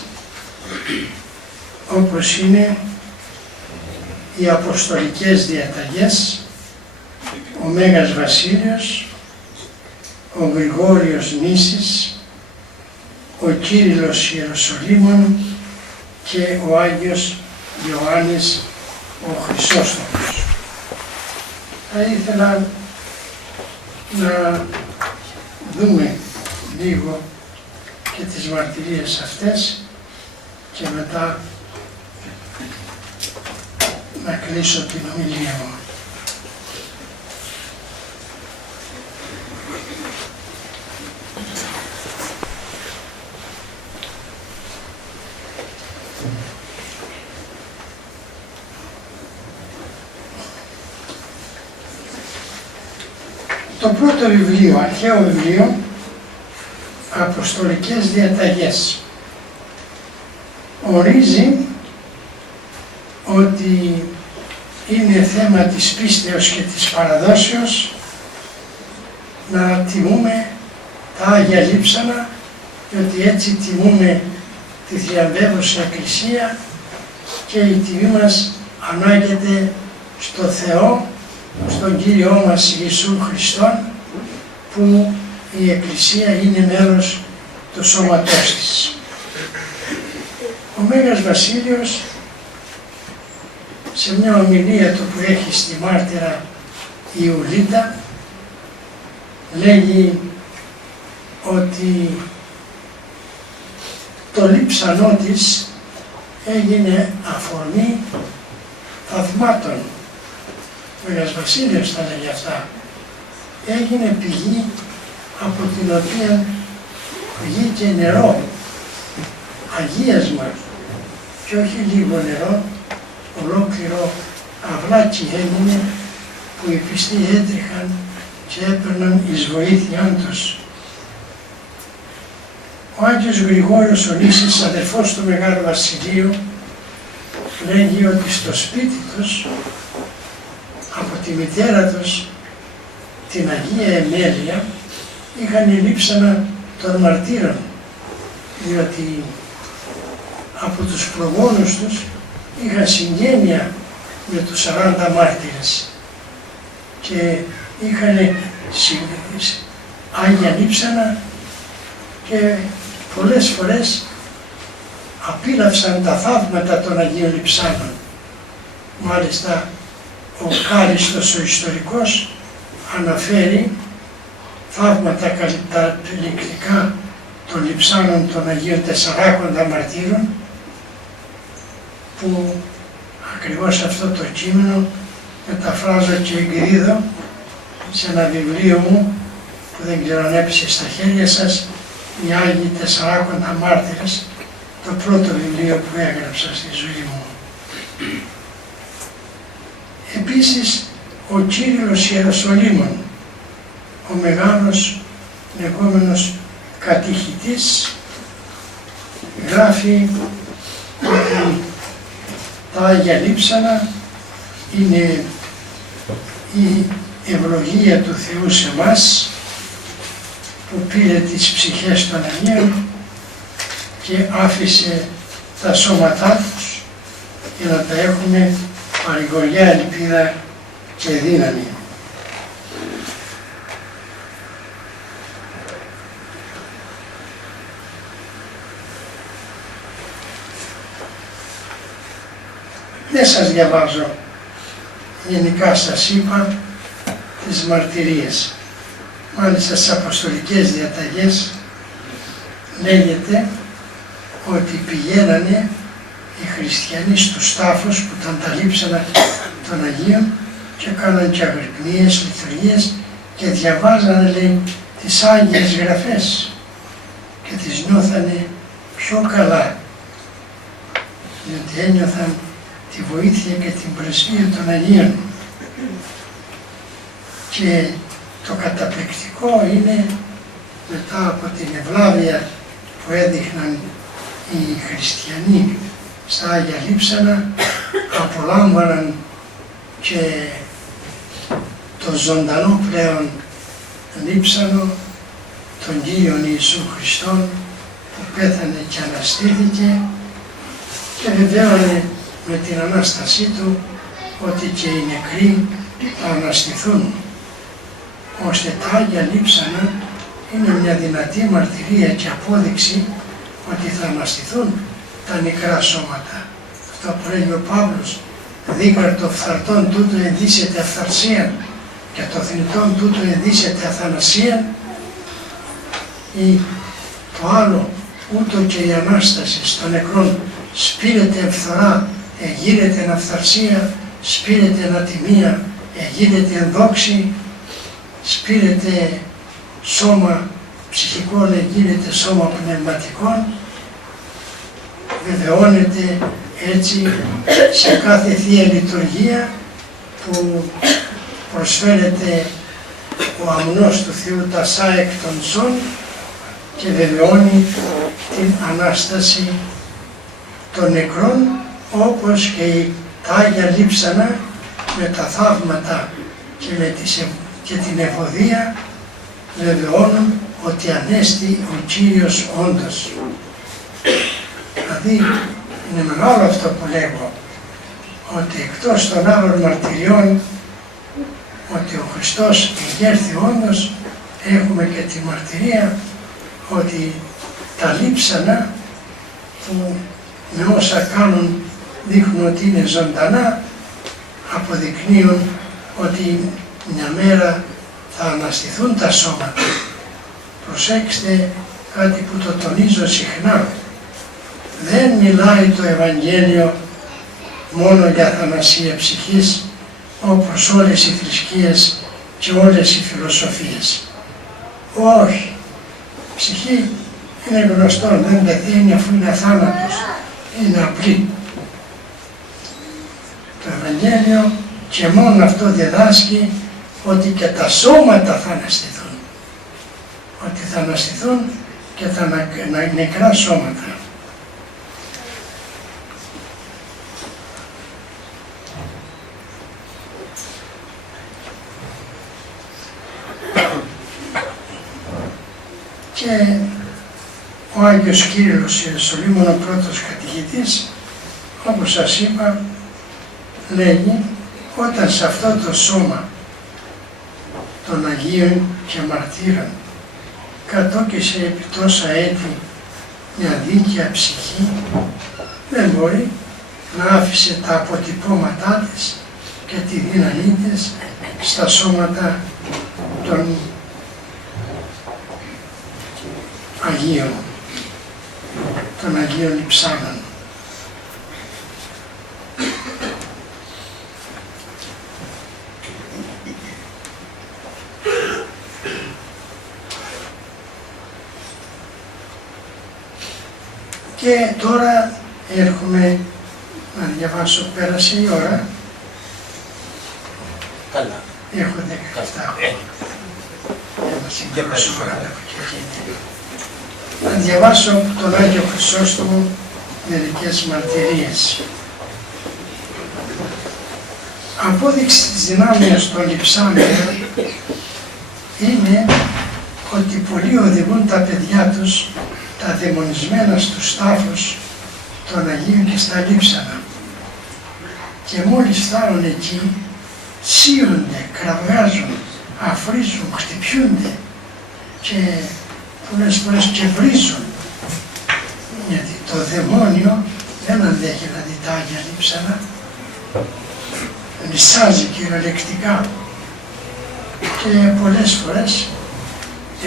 όπως είναι οι Αποστολικές Διαταγές, ο Μέγας Βασίλειος, ο Γρηγόριος Νήσης, ο Κύριλλος Ιεροσολύμων και ο Άγιος Ιωάννης ο Χρυσόστομος. Θα ήθελα να δούμε λίγο και τις μαρτυρίες αυτές και μετά να κλείσω την ομιλία μου. Το πρώτο βιβλίο, αρχαίο βιβλίο, Αποστολικές Διαταγές, ορίζει ότι είναι θέμα της πίστεως και της παραδόσεως να τιμούμε τα Άγια Λείψανα, διότι έτσι τιμούμε τη θριαμβεύουσα Εκκλησία και η τιμή μας ανάγεται στο Θεό, στον Κύριό μας Ιησού Χριστόν, που η Εκκλησία είναι μέρος του σώματός της. Ο Μέγας Βασίλειος, σε μια ομιλία του που έχει στη μάρτυρα Ιουλίτα, λέγει ότι το λείψανό της έγινε αφορμή θαυμάτων. Ο Μέγας Βασίλειος τα λέγει αυτά. Έγινε πηγή από την οποία βγήκε νερό, αγίασμα, και όχι λίγο νερό, ολόκληρο αυλάκι έγινε που οι πιστοί έτρεχαν και έπαιρναν εις βοήθειάν τους. Ο Άγιος Γρηγόριος ο Νήσης, αδερφός του Μεγάλου Βασιλείου, λέγει ότι στο σπίτι τους, από τη μητέρα τους, την Αγία Εμέλεια, είχαν λείψανα των μαρτύρων, διότι από τους προγόνους τους είχαν συγγένεια με τους 40 μάρτυρες και είχαν Άγια Λείψανα και πολλές φορές απίλαυσαν τα θαύματα των Αγίων Λειψάνων. Μάλιστα ο Κάλιστος ο ιστορικός αναφέρει θαύματα καταπληκτικά των λειψάνων των Αγίων Τεσσαράκοντα Μαρτύρων, που ακριβώς αυτό το κείμενο μεταφράζω και εγκρίδω σε ένα βιβλίο μου που δεν ξέρω αν έπεσε στα χέρια σας, οι Άγιοι Τεσσαράκοντα Μάρτυρες, το πρώτο βιβλίο που έγραψα στη ζωή μου. Επίσης, ο Κύριλλος Ιεροσολύμων, ο μεγάλος λεγόμενος κατηχητής, γράφει ότι τα Άγια Λείψανα είναι η ευλογία του Θεού σε εμάς, που πήρε τις ψυχές των Αγίων και άφησε τα σώματά τους για να τα έχουμε παρηγοριά, ελπίδα και δύναμη. Δεν σας διαβάζω, γενικά σας είπα τις μαρτυρίες. Μάλιστα στις Αποστολικές Διαταγές λέγεται ότι πηγαίνανε οι χριστιανοί στους τάφους που ήταν τα λείψανα των Αγίων και κάναν και αγρυπνίες, λειτουργίες και διαβάζανε, λέει, τις Άγιες Γραφές και τις νιώθανε πιο καλά, διότι ένιωθαν τη βοήθεια και την πρεσβεία των Αγίων. Και το καταπληκτικό είναι, μετά από την ευλάβεια που έδειχναν οι χριστιανοί στα Άγια Λείψανα, απολάμβαναν και το ζωντανό πλέον λείψανο, τον Κύριον Ιησού Χριστόν, που πέθανε και αναστήθηκε, και βεβαίωνε με την Ανάστασή Του ότι και οι νεκροί θα αναστηθούν, ώστε τα Άγια Λείψανα είναι μια δυνατή μαρτυρία και απόδειξη ότι θα αναστηθούν τα νεκρά σώματα. Αυτό που λέει ο Παύλος, δίκαρ το φθαρτόν τούτο ενδύσεται αυθαρσίαν και το θνητόν τούτο ενδύσεται αθανασίαν, ή το άλλο, ούτω και η Ανάσταση των νεκρών σπείρεται εμφθορά, εγείρεται εν αυθαρσία, σπείρεται εν ατιμία, εγείρεται εν δόξη, σπείρεται σώμα ψυχικών, εγείρεται σώμα πνευματικών, βεβαιώνεται έτσι σε κάθε Θεία Λειτουργία που προσφέρεται ο αμνός του Θεού τασά εκ των ζών και βεβαιώνει την Ανάσταση των νεκρών, όπως και τα Άγια Λείψανα με τα θαύματα και την ευωδία βεβαιώνουν ότι ανέστη ο Κύριος όντως. Δηλαδή είναι μεγάλο αυτό που λέγω, ότι εκτός των άλλων μαρτυριών ότι ο Χριστός εγέρθη όντως, έχουμε και τη μαρτυρία ότι τα λείψανα που με όσα κάνουν δείχνουν ότι είναι ζωντανά, αποδεικνύουν ότι μια μέρα θα αναστηθούν τα σώματα. Προσέξτε κάτι που το τονίζω συχνά. Δεν μιλάει το Ευαγγέλιο μόνο για θανασία ψυχής, όπως όλες οι θρησκείες και όλες οι φιλοσοφίες. Όχι. Ψυχή είναι γνωστό, δεν πεθαίνει αφού είναι αθάνατος, είναι απλή. Το Ευαγγέλιο και μόνο αυτό διδάσκει ότι και τα σώματα θα αναστηθούν. Ότι θα αναστηθούν και τα νεκρά σώματα. Και ο Άγιος Κύριλλος Ιεροσολύμων, ο πρώτος κατηχητής, όπως σας είπα, λέγει όταν σε αυτό το σώμα των Αγίων και Μαρτύρων κατόκισε επί τόσα έτη μια δίκαια ψυχή, δεν μπορεί να άφησε τα αποτυπώματά της και τη δύναμή της στα σώματα των Αγίων, των Αγίων Υψάνων. Και τώρα έρχομαι να διαβάσω, πέρασε η ώρα. Καλά. Έχω 17 για να συγκεντρώσω ώρα από εκεί. Να διαβάσω από τον Άγιο Χρυσόστομο μερικές μαρτυρίες. Απόδειξη της δυνάμειας των Υψάνων είναι ότι πολλοί οδηγούν τα παιδιά τους, τα δαιμονισμένα στους τάφους των Αγίων και στα λείψανα. Και μόλις φτάνουν εκεί, σύονται, κραυγάζουν, αφρίζουν, χτυπιούνται και πολλές φορές και βρίζουν. Γιατί το δαιμόνιο δεν αντέχει να δει τα Άγια λείψανα, λυσάζει κυριολεκτικά. Και πολλές φορές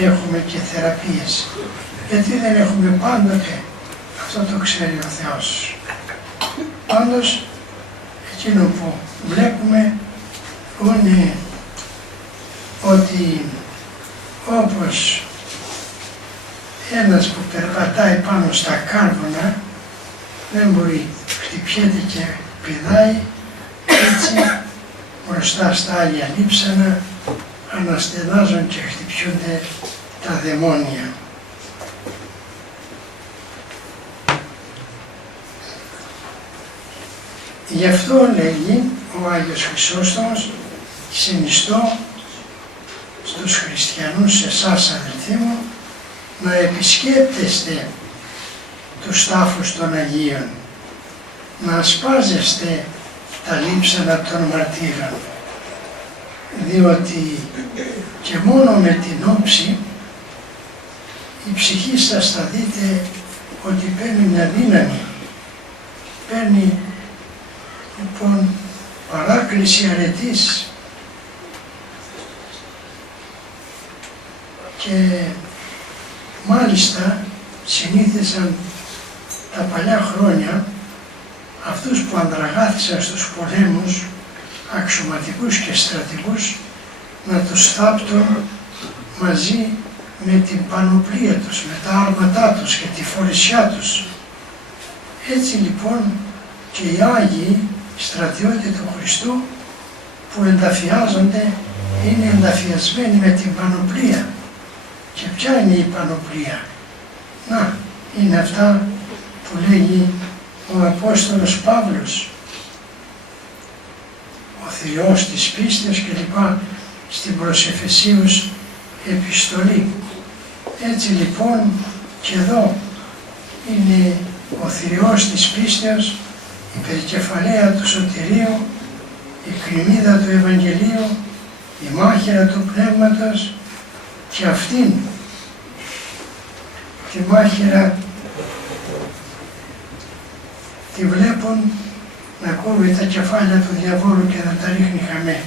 έχουμε και θεραπείες. Γιατί δεν έχουμε πάντοτε, αυτό το ξέρει ο Θεός. Πάντως, εκείνο που βλέπουμε είναι ότι όπως ένας που περπατάει πάνω στα κάρβουνα δεν μπορεί, χτυπιέται και πηδάει, έτσι μπροστά στα Άγια λείψανα αναστενάζουν και χτυπιούνται τα δαιμόνια. Γι' αυτό λέγει ο Άγιος Χρυσόστομος, συνιστώ στους χριστιανούς, εσάς αδελφοί μου, να επισκέπτεστε τους τάφους των Αγίων, να ασπάζεστε τα λείψανα των μαρτύρων, διότι και μόνο με την όψη η ψυχή σας θα δείτε ότι παίρνει μια δύναμη, παίρνει λοιπόν παράκληση αρετής και μάλιστα συνήθισαν τα παλιά χρόνια αυτούς που ανδραγάθησαν στους πολέμους, αξιωματικούς και στρατηγούς, να τους θάπτουν μαζί με την πανοπλία τους, με τα άρματά τους και τη φορεσιά τους. Έτσι λοιπόν και οι Άγιοι στρατιώτες του Χριστού που ενταφιάζονται είναι ενταφιασμένοι με την πανοπλία. Και ποια είναι η πανοπλία? Να, είναι αυτά που λέγει ο Απόστολος Παύλος, ο θειός της πίστης και λοιπά στην προς Εφεσίους επιστολή. Έτσι λοιπόν και εδώ είναι ο θηριός της πίστεως, η περικεφαλαία του σωτηρίου, η κρυμμύδα του Ευαγγελίου, η μάχαιρα του Πνεύματος και αυτήν τη μάχαιρα τη βλέπουν να κόβει τα κεφάλια του διαβόλου και να τα ρίχνει χαμέ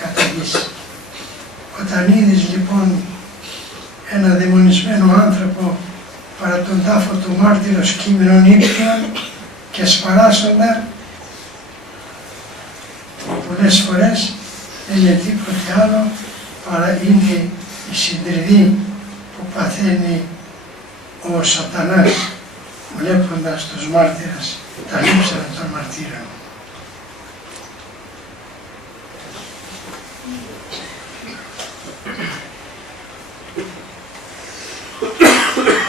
κατά γης. Όταν είδες λοιπόν ένα δαιμονισμένο άνθρωπο παρά τον τάφο του μάρτυρος κείμενων ύπνων και σπαράσσοντα, πολλές φορές δεν είναι τίποτε άλλο παρά είναι η συντριβή που παθαίνει ο σατανάς βλέποντας τους μάρτυρες, τα λείψανα των μαρτύρων.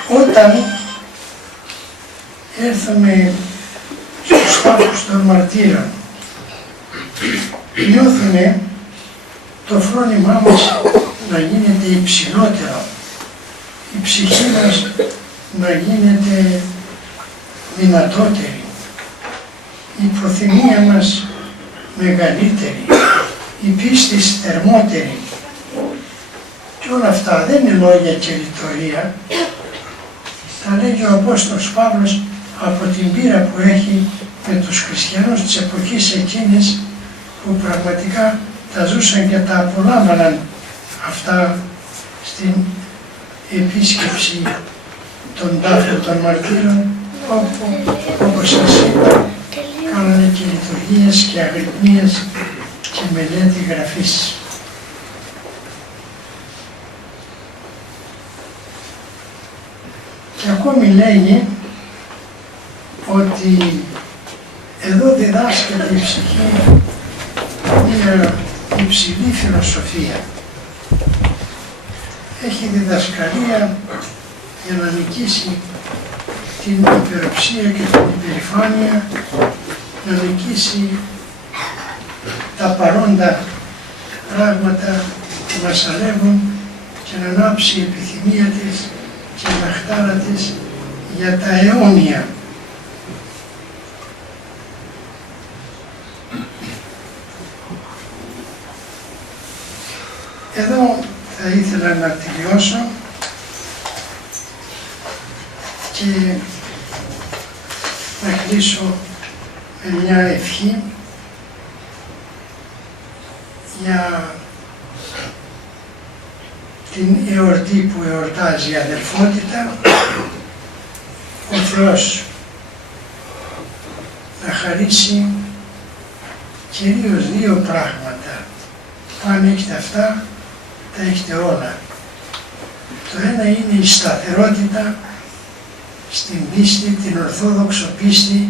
Όταν έρθουμε στους τάφους των μαρτύρων, νιώθουμε το φρόνημά μας να γίνεται υψηλότερο, η ψυχή μας να γίνεται δυνατότερη, η προθυμία μας μεγαλύτερη, η πίστη θερμότερη. Και όλα αυτά δεν είναι λόγια και ρητορία. Τα λέγει ο Απόστολος Παύλος από την πείρα που έχει με τους χριστιανούς της εποχής εκείνης που πραγματικά τα ζούσαν και τα απολάμβαναν αυτά στην επίσκεψη τον τάφο των μαρτύρων, όπου, όπως σας είπα, κάνανε και λειτουργίες και αγρυπνίες και μελέτη γραφής. Και ακόμη λέγει ότι εδώ διδάσκεται η ψυχή μια υψηλή φιλοσοφία. Έχει διδασκαλία για να νικήσει την υπεροψία και την υπερηφάνεια, να νικήσει τα παρόντα πράγματα που μας αλεύουν και να ανάψει η επιθυμία της και η λαχτάρα της για τα αιώνια. Εδώ θα ήθελα να τελειώσω και να κλείσω με μια ευχή για την εορτή που εορτάζει η αδελφότητα. Ο Θεός να χαρίσει κυρίως δύο πράγματα. Αν έχετε αυτά, τα έχετε όλα. Το ένα είναι η σταθερότητα στην πίστη, την ορθόδοξο πίστη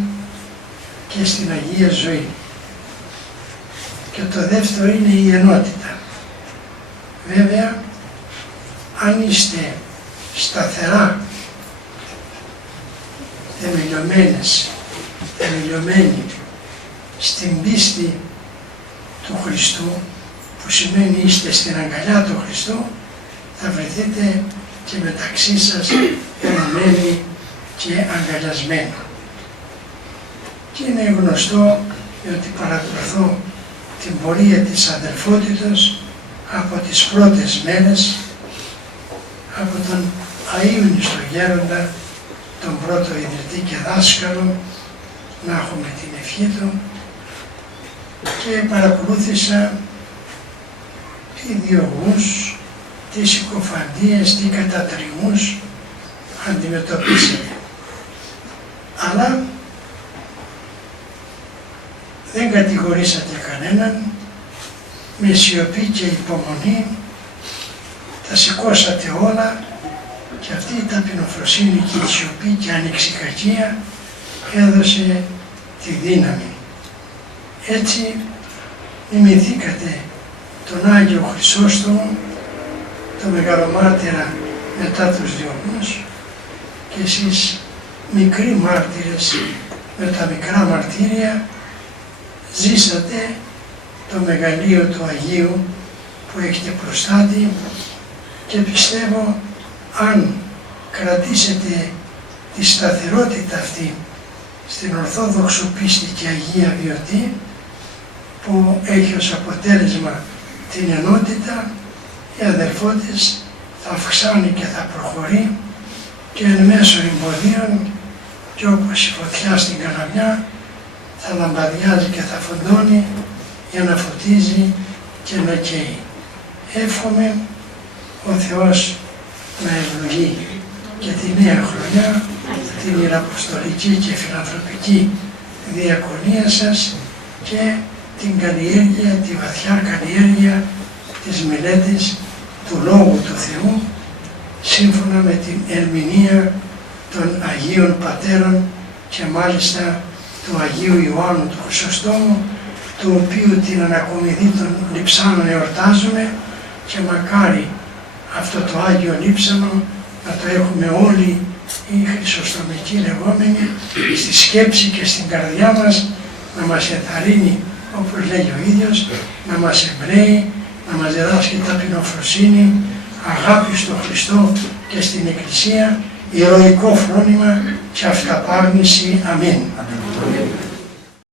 και στην Αγία ζωή. Και το δεύτερο είναι η ενότητα. Βέβαια, αν είστε σταθερά θεμελιωμένοι στην πίστη του Χριστού, που σημαίνει είστε στην αγκαλιά του Χριστού, θα βρεθείτε και μεταξύ σας ενωμένοι και αγκαλιασμένοι. Και είναι γνωστό ότι παρακολουθώ την πορεία της αδελφότητος από τις πρώτες μέρες, από τον αείμνηστο γέροντα, τον πρώτο ιδρυτή και δάσκαλο, να έχουμε την ευχή του, και παρακολούθησα τι διωγμούς, τι συκοφαντίες, τι κατατριμμούς αντιμετωπίσατε. Αλλά δεν κατηγορήσατε κανέναν, με σιωπή και υπομονή τα σηκώσατε όλα, και αυτή η ταπεινοφροσύνη και η σιωπή και η ανεξιχακία έδωσε τη δύναμη. Έτσι μιμηθήκατε τον Άγιο Χρυσόστομο, τον μεγαλομάρτυρα μετά τους διωγμούς, και εσείς μικροί μάρτυρες με τα μικρά μαρτύρια ζήσατε το μεγαλείο του Αγίου που έχετε προστάτη, και πιστεύω αν κρατήσετε τη σταθερότητα αυτή στην Ορθόδοξο πίστη και Αγία βιωτή, που έχει ως αποτέλεσμα την ενότητα, η αδελφότης θα αυξάνει και θα προχωρεί, και εν μέσω εμποδίων, και όπως η φωτιά στην καλαμιά, θα λαμπαδιάζει και θα φωτώνει για να φωτίζει και να καίει. Εύχομαι ο Θεός να ευλογεί και τη νέα χρονιά, την ιεραποστολική και φιλανθρωπική διακονία σας και την καλλιέργεια, τη βαθιά καλλιέργεια της μελέτης του Λόγου του Θεού, σύμφωνα με την ερμηνεία των Αγίων Πατέρων και μάλιστα του Αγίου Ιωάννου του Χρυσοστόμου, του οποίου την ανακομιδή των λειψάνων εορτάζουμε, και μακάρι αυτό το Άγιο Λείψανο να το έχουμε όλοι οι χρυσοστομικοί λεγόμενοι στη σκέψη και στην καρδιά μας, να μας ενθαρρύνει, όπως λέγει ο ίδιος, να μας εμπνέει, να μας διδάσκει ταπεινοφροσύνη, αγάπη στον Χριστό και στην Εκκλησία, ηρωικό φρόνημα και αυταπάγνηση. Αμήν.